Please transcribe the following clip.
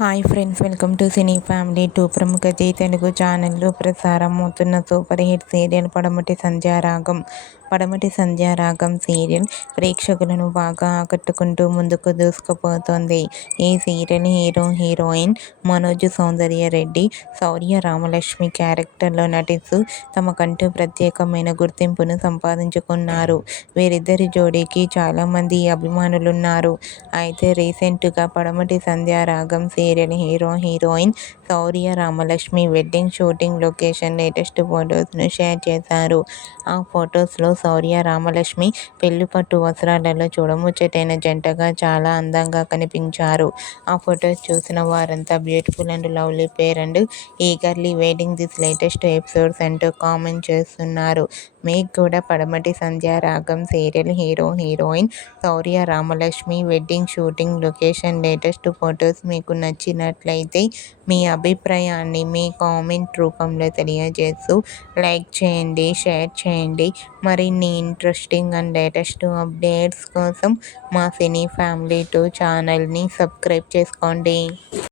Hi friends, welcome to cine family 2. ప్రముఖ G Telugu ఛానల్లో ప్రసారమవుతున్న super hit serial పడమటి Sandhyaragam serial ప్రేక్షకులను బాగా ఆకట్టుకుంటూ ముందుకు దూసుకుపోతోంది. ఈ సీరియల్ హీరోయిన్ మనోజ్ సౌందర్య రెడ్డి, శౌర్య రామలక్ష్మి క్యారెక్టర్లో నటిస్తూ తమకంటూ ప్రత్యేకమైన గుర్తింపును సంపాదించుకున్నారు. వీరిద్దరి జోడీకి చాలామంది అభిమానులున్నారు. అయితే రీసెంట్గా Padamati Sandhyaragam serial heroine Shaurya Ramalakshmi wedding shooting location latest ఫొటోస్ను షేర్ చేశారు. ఆ ఫొటోస్లో శౌర్య రామలక్ష్మి పెళ్లి పట్టు వస్త్రాలలో చూడముచ్చటైన జంటగా చాలా అందంగా కనిపించారు. ఆ ఫొటోస్ చూసిన వారంతా beautiful and lovely pair and eagerly waiting this latest episodes అంటూ కామెంట్ చేస్తున్నారు. మీకు కూడా Padamati Sandhyaragam serial heroine Shaurya Ramalakshmi wedding shooting location latest photos మీకు నచ్చినట్లయితే మీ అభిప్రాయాన్ని మీ కామెంట్ రూపంలో తెలియజేస్తూ లైక్ చేయండి, షేర్ చేయండి. మరిన్ని ఇంట్రెస్టింగ్ అండ్ లేటెస్ట్ అప్డేట్స్ కోసం మా సినీ ఫ్యామిలీ 2 ఛానల్ని సబ్స్క్రైబ్ చేసుకోండి.